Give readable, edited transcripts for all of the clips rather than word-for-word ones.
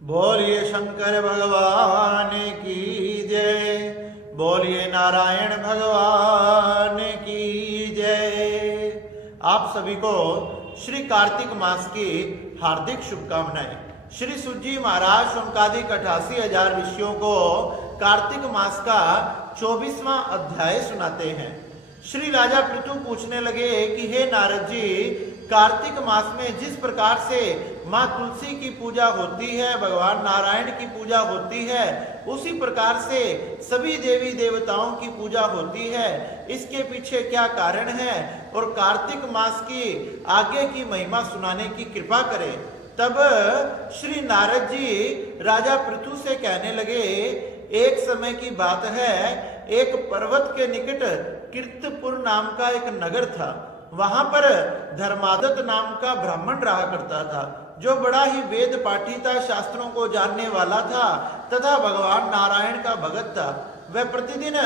बोलिए शंकर भगवान की जय। बोलिए नारायण भगवान की जय। आप सभी को श्री कार्तिक मास की हार्दिक शुभकामनाएं। श्री सूजी महाराज शौनकादिक 88,000 ऋषियों को कार्तिक मास का 24वां अध्याय सुनाते हैं। श्री राजा पृथु पूछने लगे कि हे नारद जी, कार्तिक मास में जिस प्रकार से माँ तुलसी की पूजा होती है, भगवान नारायण की पूजा होती है, उसी प्रकार से सभी देवी देवताओं की पूजा होती है। इसके पीछे क्या कारण है और कार्तिक मास की आगे की महिमा सुनाने की कृपा करें। तब श्री नारद जी राजा पृथु से कहने लगे, एक समय की बात है, एक पर्वत के निकट कीर्तपुर नाम का एक नगर था। वहां पर धर्मादत्त नाम का ब्राह्मण रहा करता था, जो बड़ा ही वेद पाठी था, शास्त्रों को जानने वाला था तथा भगवान नारायण का भगत था। वह प्रतिदिन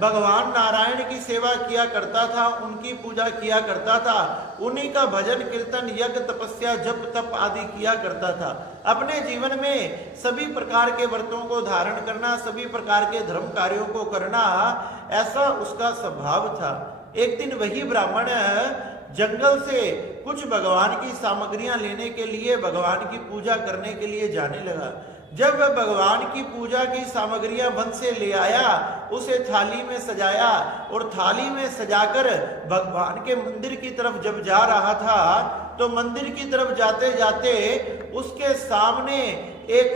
भगवान नारायण की सेवा किया करता था, उनकी पूजा किया करता था, उन्हीं का भजन कीर्तन यज्ञ तपस्या जप तप आदि किया करता था। अपने जीवन में सभी प्रकार के व्रतों को धारण करना, सभी प्रकार के धर्म कार्यों को करना, ऐसा उसका स्वभाव था। एक दिन वही ब्राह्मण जंगल से कुछ भगवान की सामग्रियां लेने के लिए, भगवान की पूजा करने के लिए जाने लगा। जब वह भगवान की पूजा की सामग्रियां वन से ले आया, उसे थाली में सजाया और थाली में सजाकर भगवान के मंदिर की तरफ जब जा रहा था, तो मंदिर की तरफ जाते जाते उसके सामने एक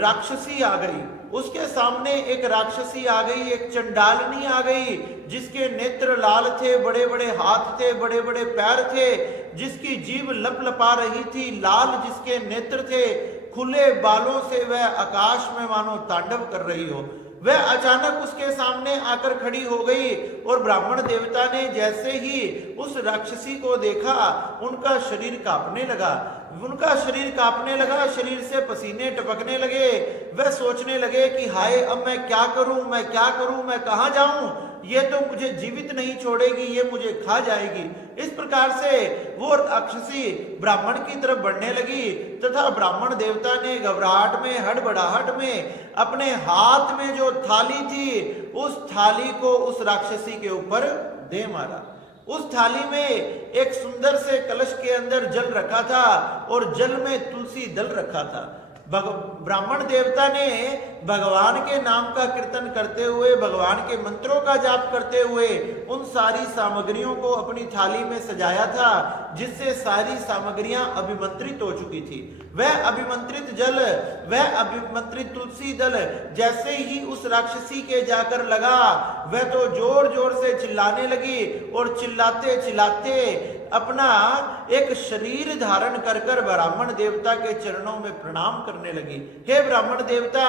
राक्षसी आ गई। उसके सामने एक राक्षसी आ गई, एक चंडालनी आ गई, जिसके नेत्र लाल थे, बड़े बड़े हाथ थे, बड़े बड़े पैर थे, जिसकी जीभ लपलपा रही थी, लाल जिसके नेत्र थे, खुले बालों से वह आकाश में मानो तांडव कर रही हो। वह अचानक उसके सामने आकर खड़ी हो गई और ब्राह्मण देवता ने जैसे ही उस राक्षसी को देखा, उनका शरीर कांपने लगा। उनका शरीर कांपने लगा, शरीर से पसीने टपकने लगे। वह सोचने लगे कि हाय, अब मैं क्या करूं, मैं क्या करूं, मैं कहां जाऊं, ये तो मुझे जीवित नहीं छोड़ेगी, ये मुझे खा जाएगी। इस प्रकार से वो राक्षसी ब्राह्मण की तरफ बढ़ने लगी तथा ब्राह्मण देवता ने घबराहट में, हड़बड़ाहट में अपने हाथ में जो थाली थी, उस थाली को उस राक्षसी के ऊपर दे मारा। उस थाली में एक सुंदर से कलश के अंदर जल रखा था और जल में तुलसी दल रखा था। ब्राह्मण देवता ने भगवान के नाम का कीर्तन करते हुए, भगवान के मंत्रों का जाप करते हुए उन सारी सामग्रियों को अपनी थाली में सजाया था, जिससे सारी सामग्रियां अभिमंत्रित हो चुकी थी। वह अभिमंत्रित जल, वह अभिमंत्रित तुलसी दल जैसे ही उस राक्षसी के जाकर लगा, वह तो जोर जोर से चिल्लाने लगी और चिल्लाते चिल्लाते अपना एक शरीर धारण कर कर ब्राह्मण देवता के चरणों में प्रणाम करने लगी। हे ब्राह्मण देवता,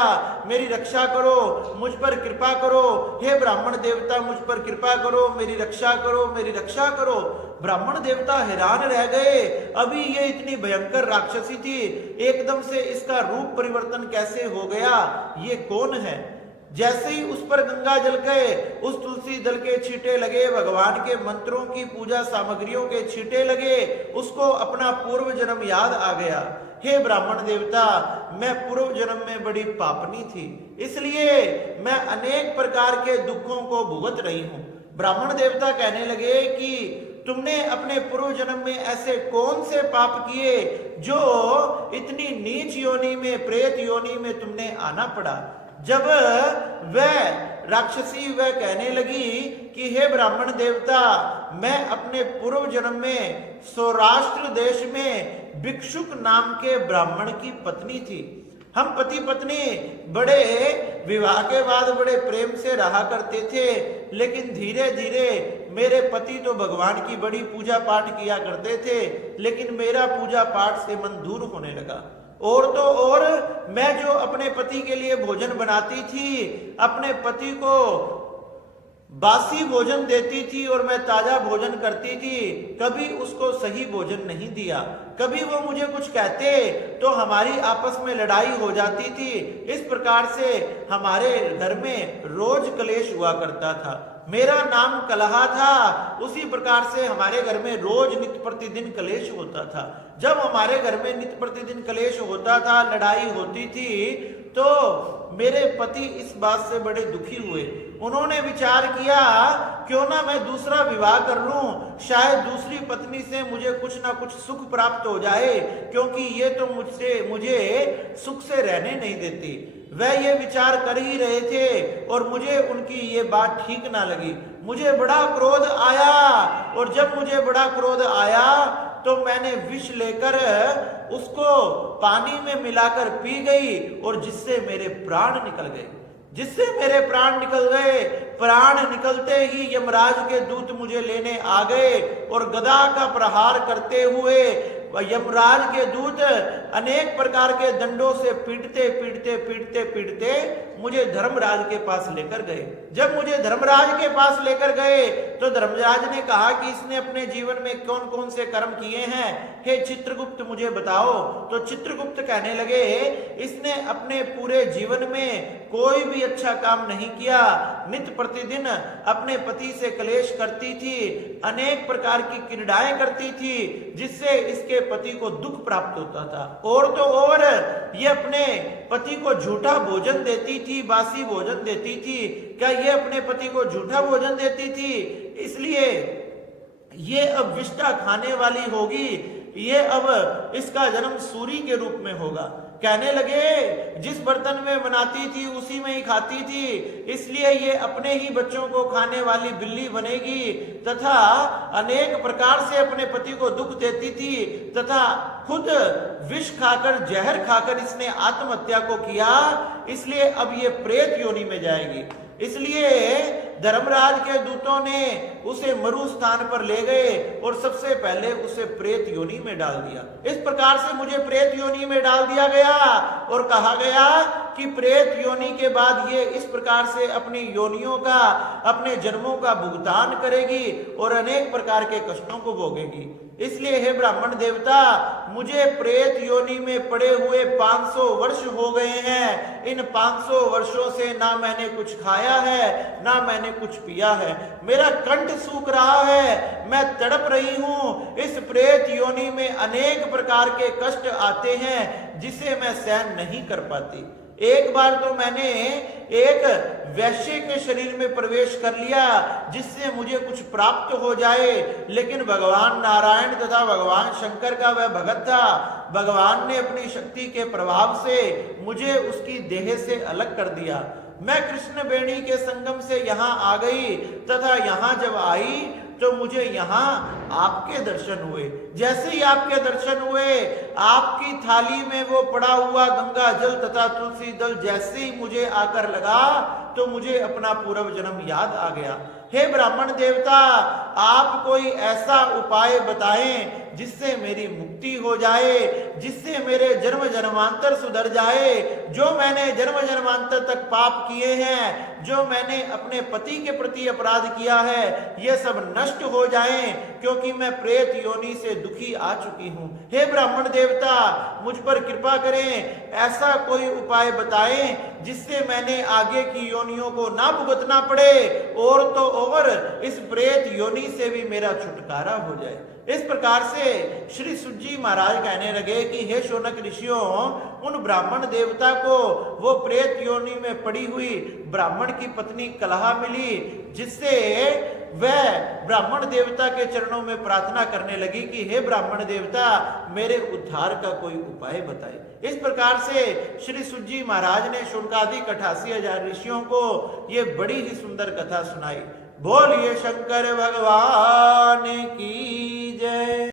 मेरी रक्षा करो, मुझ पर कृपा करो। हे ब्राह्मण देवता, मुझ पर कृपा करो, मेरी रक्षा करो, मेरी रक्षा करो। ब्राह्मण देवता हैरान रह गए। अभी ये इतनी भयंकर राक्षसी थी, एकदम से इसका रूप परिवर्तन कैसे हो गया, ये कौन है। जैसे ही उस पर गंगा जल के, उस तुलसी दल के छींटे लगे, भगवान के मंत्रों की पूजा सामग्रियों के छींटे लगे, उसको अपना पूर्व जन्म याद आ गया। हे ब्राह्मण देवता, मैं पूर्व जन्म में बड़ी पापनी थी, इसलिए मैं अनेक प्रकार के दुखों को भुगत रही हूं। ब्राह्मण देवता कहने लगे कि तुमने अपने पूर्व जन्म में ऐसे कौन से पाप किए जो इतनी नीच योनि में, प्रेत योनि में तुमने आना पड़ा। जब वह राक्षसी वह कहने लगी कि हे ब्राह्मण देवता, मैं अपने पूर्व जन्म में सौराष्ट्र देश में भिक्षुक नाम के ब्राह्मण की पत्नी थी। हम पति पत्नी बड़े विवाह के बाद बड़े प्रेम से रहा करते थे, लेकिन धीरे धीरे मेरे पति तो भगवान की बड़ी पूजा पाठ किया करते थे, लेकिन मेरा पूजा पाठ से मन दूर होने लगा। और तो और मैं जो अपने पति के लिए भोजन बनाती थी, अपने पति को बासी भोजन देती थी और मैं ताजा भोजन करती थी, कभी उसको सही भोजन नहीं दिया। कभी वो मुझे कुछ कहते तो हमारी आपस में लड़ाई हो जाती थी। इस प्रकार से हमारे घर में रोज कलेश हुआ करता था। मेरा नाम कलहा था, उसी प्रकार से हमारे घर में रोज नित्य प्रतिदिन कलेश होता था। जब हमारे घर में नित्य प्रतिदिन कलेश होता था, लड़ाई होती थी, तो मेरे पति इस बात से बड़े दुखी हुए। उन्होंने विचार किया क्यों ना मैं दूसरा विवाह कर लूं, शायद दूसरी पत्नी से मुझे कुछ ना कुछ सुख प्राप्त हो जाए, क्योंकि ये तो मुझे सुख से रहने नहीं देती। वह ये विचार कर ही रहे थे और मुझे उनकी ये बात ठीक ना लगी। मुझे बड़ा क्रोध आया, और जब मुझे बड़ा क्रोध आया तो मैंने विष लेकर उसको पानी में मिलाकर पी गई, और जिससे मेरे प्राण निकल गए। प्राण निकलते ही यमराज के दूत मुझे लेने आ गए, और गदा का प्रहार करते हुए यमराज के दूत अनेक प्रकार के दंडों से पीटते मुझे धर्मराज के पास लेकर गए। जब मुझे धर्मराज के पास लेकर गए तो धर्मराज ने कहा कि इसने अपने जीवन में कौन कौन से कर्म किए हैं, हे चित्रगुप्त मुझे बताओ। तो चित्रगुप्त कहने लगे, इसने अपने पूरे जीवन में कोई भी अच्छा काम नहीं किया, नित्य प्रतिदिन अपने पति से कलेश करती थी, अनेक प्रकार की क्रीड़ाएं करती थी, जिससे इसके पति को दुख प्राप्त होता था। और तो और ये अपने पति को झूठा भोजन देती थी, बासी भोजन देती थी। क्या ये अपने पति को झूठा भोजन देती थी? इसलिए ये अब विष्ठा खाने वाली होगी, ये अब इसका जन्म सूरी के रूप में होगा। कहने लगे, जिस बर्तन में बनाती थी उसी में ही खाती थी, इसलिए ये अपने ही बच्चों को खाने वाली बिल्ली बनेगी, तथा अनेक प्रकार से अपने पति को दुख देती थी, तथा खुद विष खाकर, जहर खाकर इसने आत्महत्या को किया, इसलिए अब ये प्रेत योनि में जाएगी। इसलिए धर्मराज के दूतों ने उसे मरु स्थान पर ले गए और सबसे पहले उसे प्रेत योनि में डाल दिया। इस प्रकार से मुझे प्रेत योनि में डाल दिया गया और कहा गया कि प्रेत योनि के बाद ये इस प्रकार से अपनी योनियों का, अपने जन्मों का भुगतान करेगी और अनेक प्रकार के कष्टों को भोगेगी। इसलिए हे ब्राह्मण देवता, मुझे प्रेत योनि में पड़े हुए 500 वर्ष हो गए हैं। इन 500 वर्षों से ना मैंने कुछ खाया है, ना मैंने कुछ पिया है। मेरा कंठ सूख रहा है, मैं तड़प रही हूं। इस प्रेत योनि में अनेक प्रकार के कष्ट आते हैं, जिसे मैं सहन नहीं कर पाती। एक बार तो मैंने एक वैश्य के शरीर में प्रवेश कर लिया, जिससे मुझे कुछ प्राप्त हो जाए, लेकिन भगवान नारायण तथा भगवान शंकर का वह भगत था। भगवान ने अपनी शक्ति के प्रभाव से मुझे उसकी देह से अलग कर दिया। मैं कृष्ण बेणी के संगम से यहाँ आ गई, तथा यहाँ जब आई तो मुझे यहाँ आपके दर्शन हुए। जैसे ही आपके दर्शन हुए, आपकी थाली में वो पड़ा हुआ गंगा जल तथा तुलसी दल जैसे ही मुझे आकर लगा, तो मुझे अपना पूर्व जन्म याद आ गया। हे ब्राह्मण देवता, आप कोई ऐसा उपाय बताएं जिससे मेरी मुक्ति हो जाए, जिससे मेरे जन्म जन्मांतर सुधर जाए। जो मैंने जन्म जन्मांतर तक पाप किए हैं, जो मैंने अपने पति के प्रति अपराध किया है, ये सब नष्ट हो जाएं, क्योंकि मैं प्रेत योनि से दुखी आ चुकी हूं। हे ब्राह्मण देवता, मुझ पर कृपा करें, ऐसा कोई उपाय बताएं जिससे मैंने आगे की योनियों को ना भुगतना पड़े, और तो और इस प्रेत योनि से भी मेरा छुटकारा हो जाए। इस प्रकार से श्री सुजी महाराज कहने लगे कि हे शौनक ऋषियों, उन ब्राह्मण देवता को वो प्रेत योनि में पड़ी हुई ब्राह्मण की पत्नी कलहा मिली, जिससे वह ब्राह्मण देवता के चरणों में प्रार्थना करने लगी कि हे ब्राह्मण देवता, मेरे उद्धार का कोई उपाय बताए। इस प्रकार से श्री सुजी महाराज ने शुनकादिक 88,000 ऋषियों को ये बड़ी ही सुंदर कथा सुनाई। बोलिए शंकर भगवान की।